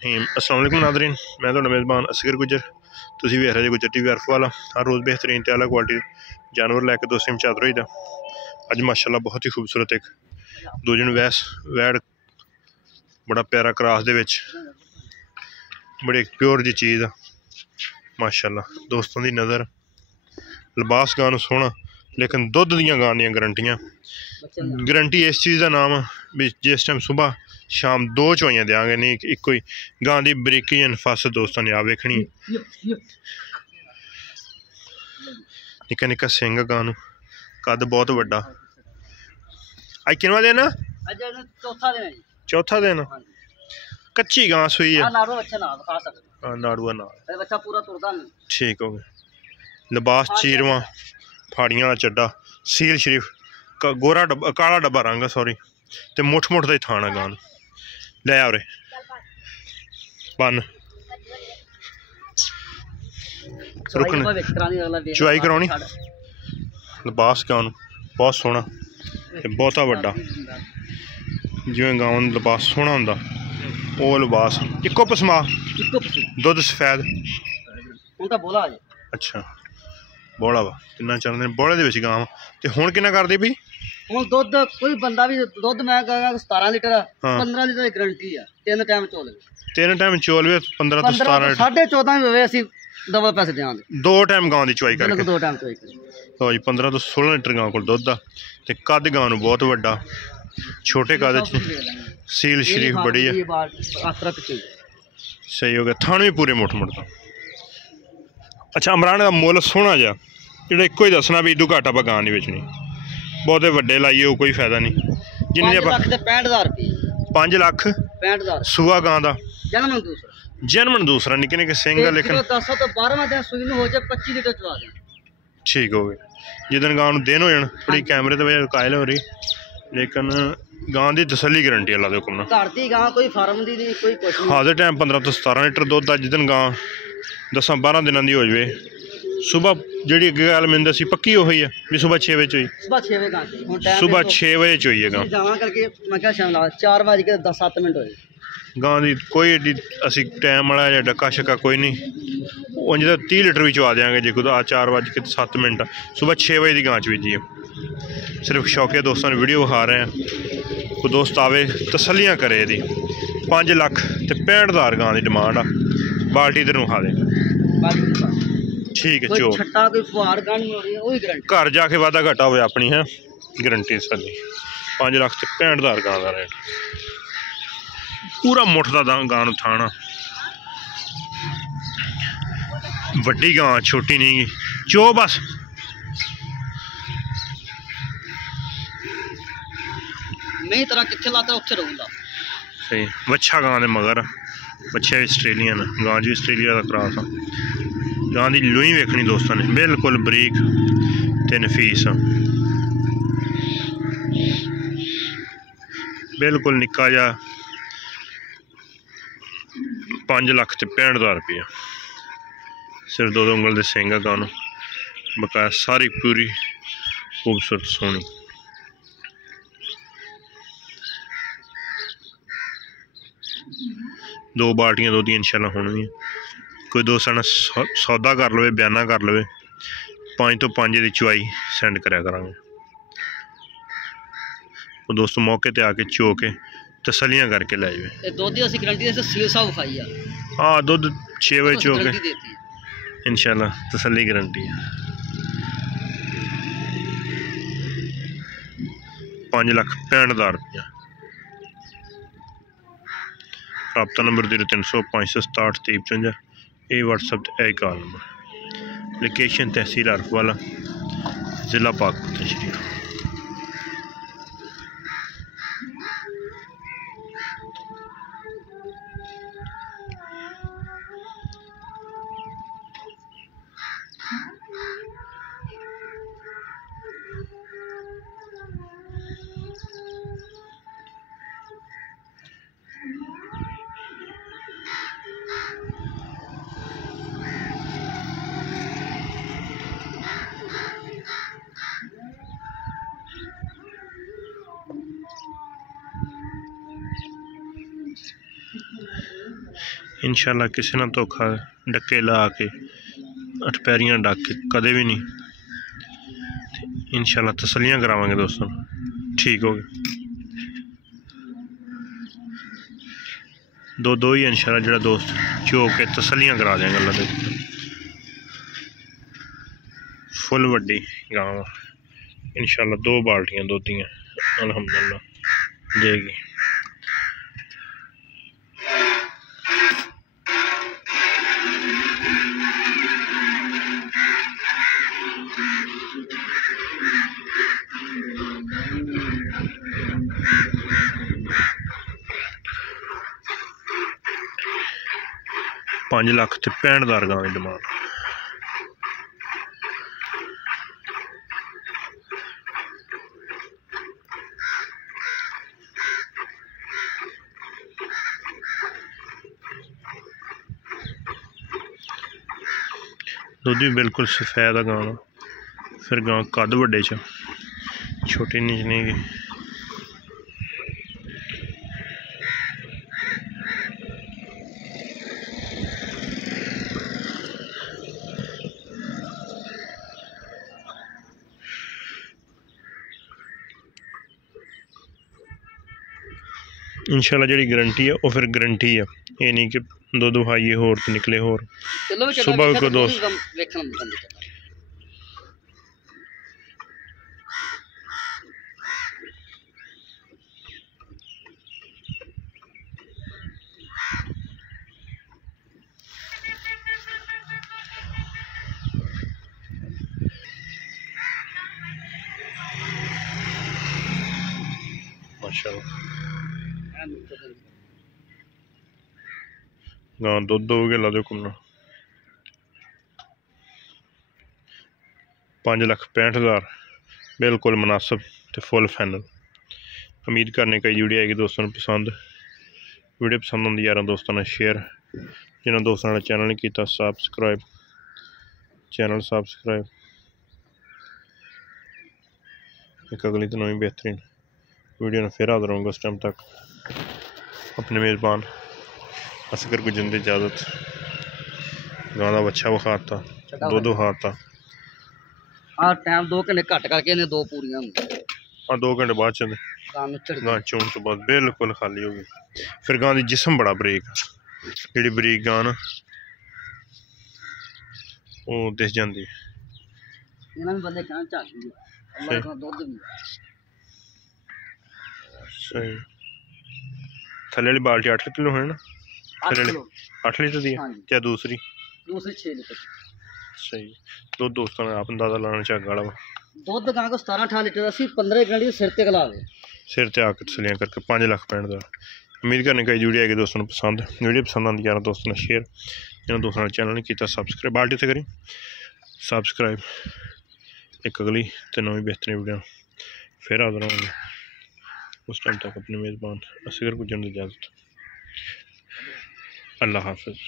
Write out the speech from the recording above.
अस्सलाम वालेकुम नादरीन, मैं तो मेज़बान असगर गुजर। तुसीं वेख रहे जे गुजर टीवी अर्फ वाला। हर रोज़ बेहतरीन ते आला क्वालिटी जानवर लैके दोस्तें में चादर होईदा। अज माशाअल्लाह बहुत ही खूबसूरत एक दूजन वैस वैड़ बड़ा प्यारा क्रास दे विच बड़ी एक प्योर जी चीज़ आ माशाअल्लाह। दोस्तों की नज़र लिबास गां नूं सोहना, लेकिन दुध दियां गां दियां गारंटी इस चीज़ का नाम भी जिस टाइम सुबह शाम दो चवाइयां देंगे, नहीं इको ही गां की बरीकी नफासत दोस्तों ने आ वेखनी। निक्का निक्का सिंग गां नूं, कद बहुत वड्डा। अज किनवा दिन? चौथा दिन। कच्ची गां सूई है, नाड़ुआ नाल ठीक हो गया। लिबास चीरवा, फाड़ियां वाला चड्डा, सील शरीफ गोरा डब्बा काला डब्बा रंग सॉरी, ते मुठ मुठ का ही थाना गां नूं। ले आ बन रुकने चुआई करानी। लिबास गां नूं बहुत सोहना, बहुता वड्डा। जिवें गां नूं लिबास सोहना हुंदा वो लिबास इक्को पसमा, दुध सफेद। अच्छा बौला वा किन्ना चलदे बौले दे विच गां ते हुण किन्ना करदी पई? ਹੁਣ ਦੁੱਧ ਕੋਈ ਬੰਦਾ ਵੀ ਦੁੱਧ मैं कहांगा 17 लीटर 15 लीटर ਦੀ ਗਾਰੰਟੀ ਆ। ਤਿੰਨ ਟਾਈਮ ਚੋਲ 15 ਤੋਂ 17 14.5 ਵੀ ਹੋਵੇ ਅਸੀਂ ਡਬਲ ਪੈਸੇ ਦੇਵਾਂਗੇ। दो टाइम गां दी चुआई करके दो टाइम चुआई करी। तो जी 15 ਤੋਂ 16 लीटर गां कोल दुध आ ते कद गां नूं बहुत वड्डा, छोटे कद च सील शरीफ बड़ी है। सही हो गया, थान भी पूरे मुठ मुठ दा। अच्छा अमरान का मुल सोहना जा जेड़ा इक्को ही दसना भी इदू घट आप गां नहीं बेचनी, बहुते वड्डे लाइए कोई फायदा नहीं। जिन्ने 5 लाख 65,000 सूआ गां दा जन्मन दूसरा निक्के निक्के सिंग, लेकिन 10 तो 12वां दिन सूई हो जाए 25 लीटर चवा दे ठीक हो गए। जिदन गां नूं दिन हो जाण थोड़ी कैमरे ते वजह कायल हो रही, लेकिन गां दी तसल्ली गारंटी अल्लाह दे हुक्म नाल। घर दी गां कोई फार्म दी नहीं कोई कुछ नहीं। हादे टाइम 15 तो 17 लीटर दुध आ। जिदन गां 10-12 दिनों की हो जाए सुबह जी गल मैंने दसी पक्की हो है भी सुबह 6 बजे हुई, सुबह 6 बजे चोई है गां। 4:07 होए गां की कोई एडी असी टाइम वाला या डक्का शक्का कोई नहीं। उंज तो 30 लीटर भी चवा देंगे जे खुद 4:07 सुबह 6 बजे की गां चीजी है। सिर्फ शौकिया दोस्तों ने वीडियो विखा रहे हैं, कोई दोस्त आवे तसलियाँ करे। यदि 5 लाख ते 65,000 गां की डिमांड आ। बाल्टी इधर खा दे ठीक है। चो घर जाके वादा घाटा हो अपनी है गारंटी साडी। 5 लाख ते 65,000 गां का रेट, पूरा मुठ का गां नूं थाना। वड्डी गां छोटी नहीं गी, चो बस नहीं तरह किथे लाता उत्थे रहूंगा। सही वच्छा गां दे मगर वच्छा आस्ट्रेलियन गां जी आस्ट्रेलिया का क्रॉस आ। गां की लूई वेखनी दोस्तों ने बिल्कुल बरीक ते नफीस, बिल्कुल निक्का जा। 5 लाख ते 65,000 रुपया। सिर्फ 2 उंगल के सिंग गां नूं, बकाया सारी पूरी खूबसूरत सोहनी। दो बाल्टियां दुध इंशाल्लाह होणगियां। कोई दोस्त ने सौदा कर लवे, बयाना कर लवे, 5 तो 5 की चुआई सेंड कराया करांगे। वो दोस्त मौके ते आके चो के तसलियां करके लै जाए। हाँ दुध 6 बजे चो के इंशाल्लाह तसली गारंटी है। 5 लाख 65,000 रुपया। रबता नंबर 0300 567 2355, ये व्हाट्सएप ए कॉल नंबर। लोकेशन तहसील अर्फ वाला, ज़िला पाकपुर शरीफ। इंशाल्लाह किसी ना धोखा डके ला के अठपैरियां डक के कदे भी नहीं। इंशाल्लाह तसल्लियां करावांगे दोस्तों, ठीक हो गए दो ही इंशाल्लाह जो दोस्त चो के तसल्लियां करा देंगे अल्लाह दे। फुल वड्डी गांव इंशाल्लाह 2 बाल्टियां दोधियां अल्हम्दुलिल्लाह देगी। ₹5,65,000 गांव की डिमांड। दुध भी बिल्कुल सफेद गां, फिर गां कद वड्डे च छोटी नहीं गई। इंशाल्लाह जी गारंटी है वो फिर गारंटी है, ये नहीं कि दुध वहाइए होर तो निकले होर। सुबह को दोस्त माशाल्लाह गां दुध दोगे ला दो कुन्ना। 5,65,000 बिल्कुल मुनासिब तो फुल फाइनल। उम्मीद करने कई वीडियो आएगी दोस्तों ने पसंद। वीडियो पसंद आती यार दोस्तों ने शेयर, जिन्होंने दोस्तों ने चैनल नहीं किया सब्सक्राइब, चैनल सब्सक्राइब। एक अगली तो नवी बेहतरीन वीडियो ने फिर हाजिर होंगे। उस टाइम तक अपने मेज़बान असगर गुजर की इजाज़त। गां का बच्चा विखाता, दुध विखाता। हाँ टाइम 2 घंटे घट करके 2 पूरियां हाँ 2 घंटे बाद गां चोन तो बाद बिल्कुल खाली हो गई। फिर गां की जिस्म बड़ा बरीक, जी बरीक गां ना वो दिस जाती है। सही थले वाली बाल्टी 8 किलो है ना, 8 लीटर दी क्या दूसरी 6 लीटर। सही दुध दोस्तों ने आप अंदाजा लाना झग वाला दुध गां को 17-18 लीटर असी 15 घंटे सिर ते गला दे सिर ते आके तसलियां करके 5,65,000। उम्मीद करने कई वीडियो आएगी दोस्तों ने पसंद। वीडियो पसंद आती यार दोस्तों ने शेयर, जिन्होंने दोस्तों ने चैनल नहीं किया सब्सक्राइब बाल्टी से करी सब्सक्राइब। एक अगली तो नवी बेहतरीन वीडियो फिर हाजिर होंगे। उस टाइम तक अपने मेज़बान असगर गुजर की इजाज़त। अल्लाह हाफिज़।